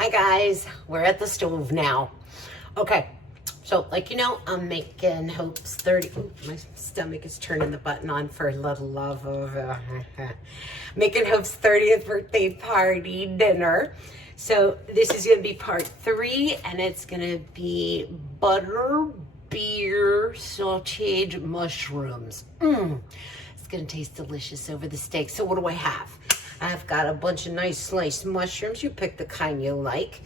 Hi guys, we're at the stove now. Okay, so like you know, I'm making Hope's 30, ooh, my stomach is turning the button on for a little love of, making Hope's 30th birthday party dinner. So this is gonna be part 3 and it's gonna be butter, beer, sauteed mushrooms. It's gonna taste delicious over the steak. So what do I have? I've got a bunch of nice sliced mushrooms. You pick the kind you like.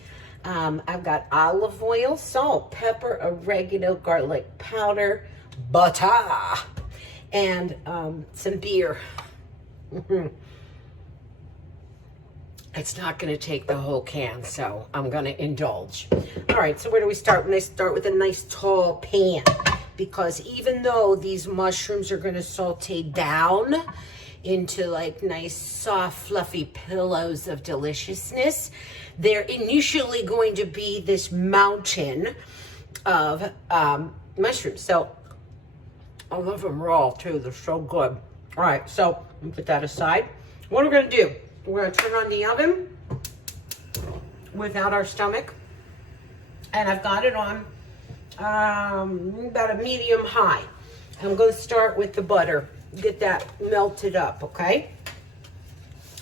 I've got olive oil, salt, pepper, oregano, garlic powder, butter, and some beer. It's not going to take the whole can, so I'm going to indulge. All right, so where do we start? I start with a nice tall pan, because even though these mushrooms are going to saute down into like nice, soft, fluffy pillows of deliciousness, they're initially going to be this mountain of mushrooms. So I love them raw too. They're so good. All right, so I'm gonna put that aside. What we're gonna do, we're gonna turn on the oven without our stomach, and I've got it on about a medium high. I'm gonna start with the butter. Get that melted up, okay?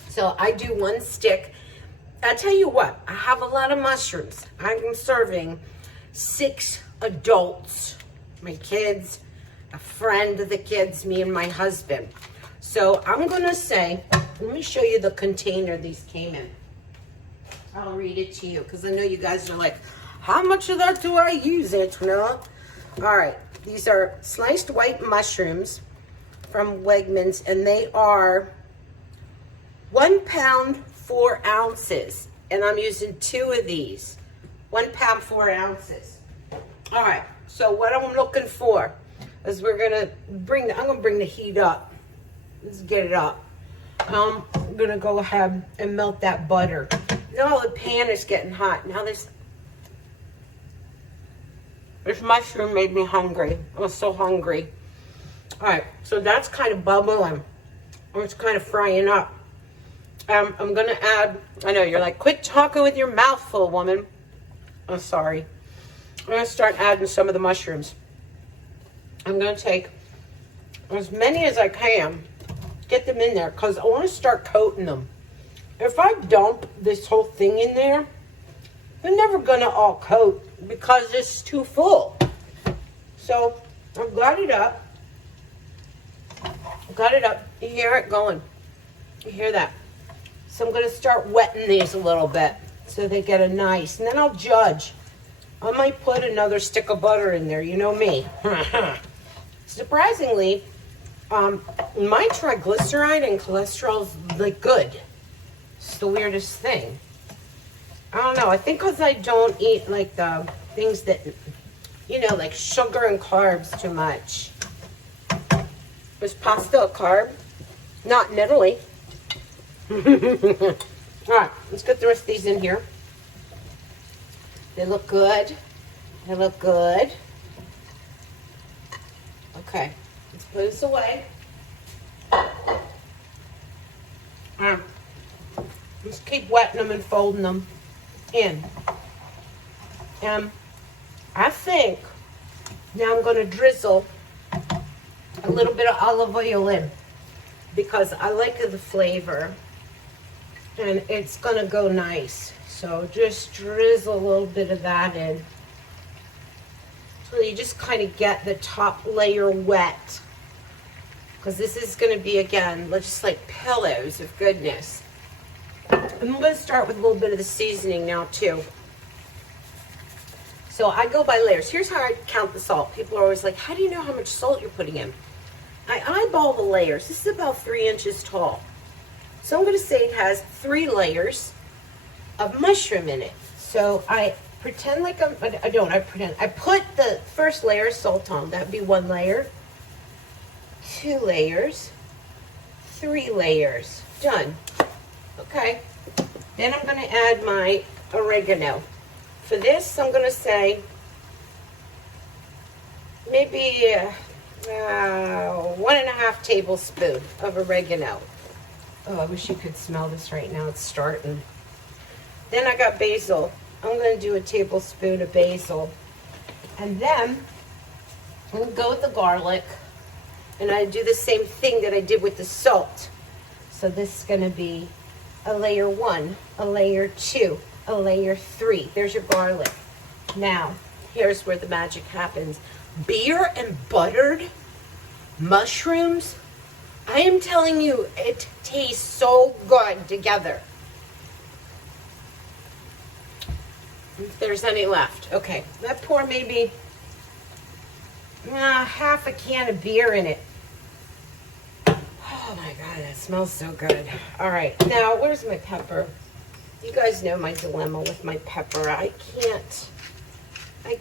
So I do 1 stick. I tell you what, I have a lot of mushrooms. I'm serving 6 adults, my kids, a friend of the kids, me and my husband. So I'm gonna say, let me show you the container these came in. I'll read it to you because I know you guys are like, how much of that do I use it? No? All right, these are sliced white mushrooms from Wegmans, and they are 1 pound, 4 ounces. And I'm using 2 of these. 1 pound, 4 ounces. All right, so what I'm looking for is I'm gonna bring the heat up. Let's get it up. I'm gonna go ahead and melt that butter. Now the pan is getting hot. Now this mushroom made me hungry. I was so hungry. All right, so that's kind of bubbling, or it's kind of frying up. I'm gonna add, I know you're like, quit talking with your mouth full, woman. I'm sorry. I'm gonna start adding some of the mushrooms. I'm gonna take as many as I can, get them in there, because I wanna start coating them. If I dump this whole thing in there, they're never gonna all coat because it's too full. So I've got it up. Got it up. You hear it going. You hear that? So I'm going to start wetting these a little bit so they get a nice, and then I'll judge. I might put another stick of butter in there. You know me. Surprisingly, my triglyceride and cholesterol is like good. It's the weirdest thing. I don't know. I think because I don't eat like the things that, you know, like sugar and carbs too much. Is pasta a carb? Not in Italy. All right, let's get the rest of these in here. They look good. They look good. Okay, let's put this away. Let's keep wetting them and folding them in. I think now I'm going to drizzle a little bit of olive oil in, because I like the flavor and it's gonna go nice. So just drizzle a little bit of that in, so you just kind of get the top layer wet, because this is going to be, again, just like pillows of goodness. I'm going to start with a little bit of the seasoning now too. So I go by layers. Here's how I count the salt. People are always like, how do you know how much salt you're putting in? I eyeball the layers. This is about 3 inches tall. So I'm going to say it has 3 layers of mushroom in it. So I pretend like I put the first layer of salt on. That would be 1 layer. 2 layers. 3 layers. Done. Okay. Then I'm going to add my oregano. For this, I'm going to say maybe 1.5 tablespoons of oregano. Oh, I wish you could smell this right now. It's starting. Then I got basil. I'm going to do a tablespoon of basil. And then I'm going to go with the garlic. And I do the same thing that I did with the salt. So this is going to be a layer 1, a layer 2, a layer 3. There's your garlic. Now, here's where the magic happens. Beer and buttered mushrooms. I am telling you, it tastes so good together. If there's any left. Okay, let's pour maybe half a can of beer in it. Oh my God, that smells so good. All right, now where's my pepper? You guys know my dilemma with my pepper. I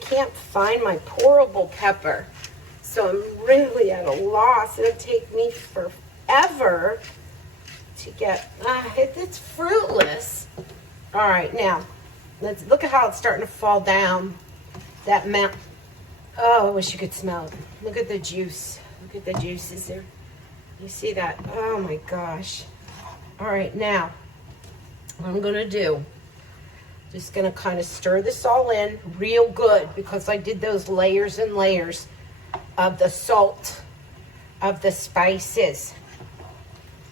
can't find my pourable pepper. So I'm really at a loss. It'll take me forever to get, it's fruitless. All right, now, let's look at how it's starting to fall down. That mount. Oh, I wish you could smell it. Look at the juice. Look at the juices there. You see that? Oh my gosh. All right, now, what I'm gonna do, just gonna kind of stir this all in real good because I did those layers and layers of the salt, of the spices.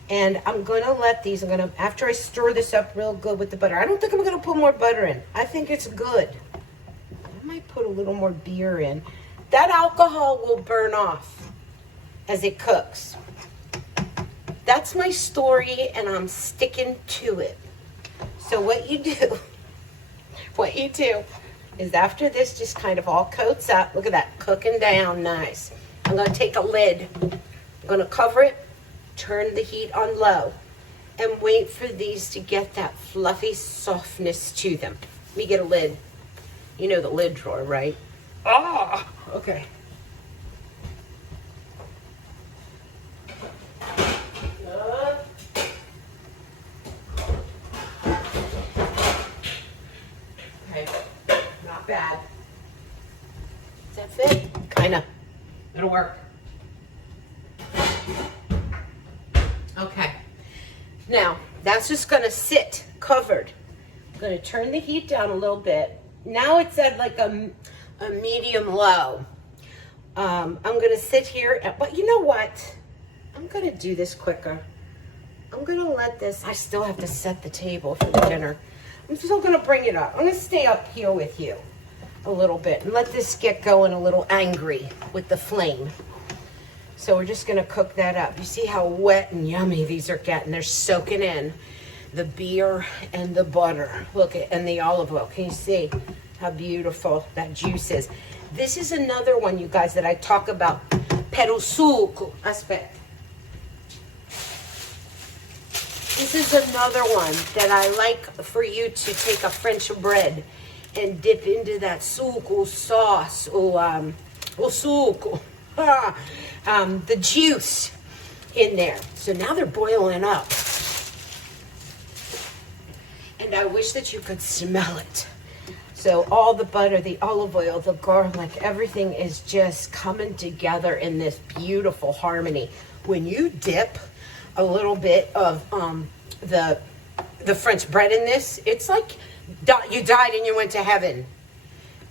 And I'm gonna let these, after I stir this up real good with the butter, I don't think I'm gonna put more butter in. I think it's good. I might put a little more beer in. That alcohol will burn off as it cooks. That's my story and I'm sticking to it. So what you do is after this just kind of all coats up, look at that, cooking down nice. I'm gonna take a lid, I'm gonna cover it, turn the heat on low, and wait for these to get that fluffy softness to them. Let me get a lid. You know the lid drawer, right? Ah, okay. Bad. Does that fit? Kinda. It'll work. Okay. Now, that's just gonna sit covered. I'm gonna turn the heat down a little bit. Now it's at like a medium low. I'm gonna sit here, but you know what? I'm gonna do this quicker. I'm gonna let this, I still have to set the table for the dinner. I'm still gonna bring it up. I'm gonna stay up here with you a little bit and let this get going a little angry with the flame. So we're just gonna cook that up. You see how wet and yummy these are getting. They're soaking in the beer and the butter. Look at, and the olive oil. Can you see how beautiful that juice is? This is another one, you guys, that I talk about. Pero suco. Aspetta. This is another one that I like for you to take a French bread and dip into that suco sauce or suco, the juice in there. So now they're boiling up. And I wish that you could smell it. So all the butter, the olive oil, the garlic, everything is just coming together in this beautiful harmony. When you dip a little bit of the French bread in this, it's like you died and you went to heaven.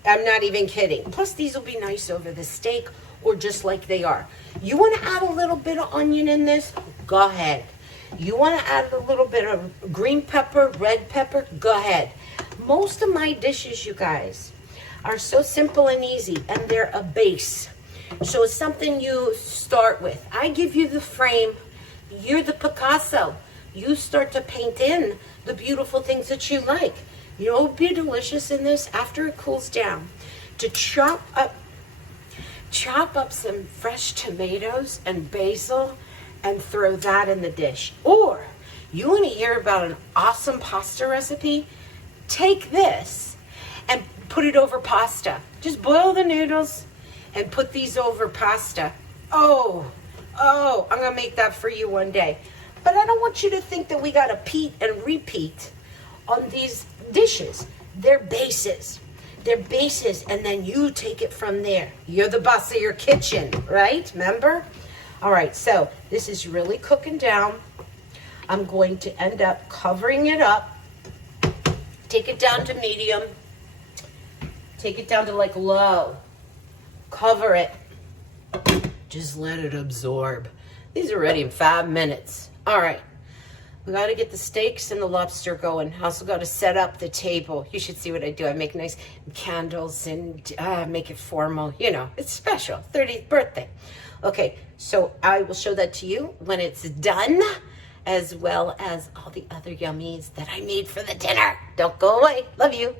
I'm not even kidding. Plus, these will be nice over the steak or just like they are. You want to add a little bit of onion in this? Go ahead. You want to add a little bit of green pepper, red pepper? Go ahead. Most of my dishes, you guys, are so simple and easy, and they're a base. So it's something you start with. I give you the frame. You're the Picasso. You start to paint in the beautiful things that you like. You know what would be delicious in this after it cools down? To chop up some fresh tomatoes and basil and throw that in the dish. Or you want to hear about an awesome pasta recipe? Take this and put it over pasta. Just boil the noodles and put these over pasta. Oh, I'm going to make that for you one day. But I don't want you to think that we got to repeat on these dishes. They're bases. They're bases, and then you take it from there. You're the boss of your kitchen, right? Remember? All right, so this is really cooking down. I'm going to end up covering it up Take it down to medium. Take it down to like low. Cover it. Just let it absorb. These are ready in 5 minutes. All right. We got to get the steaks and the lobster going. I also got to set up the table. You should see what I do. I make nice candles and make it formal. You know, it's special. 30th birthday. Okay, so I will show that to you when it's done, as well as all the other yummies that I made for the dinner. Don't go away. Love you.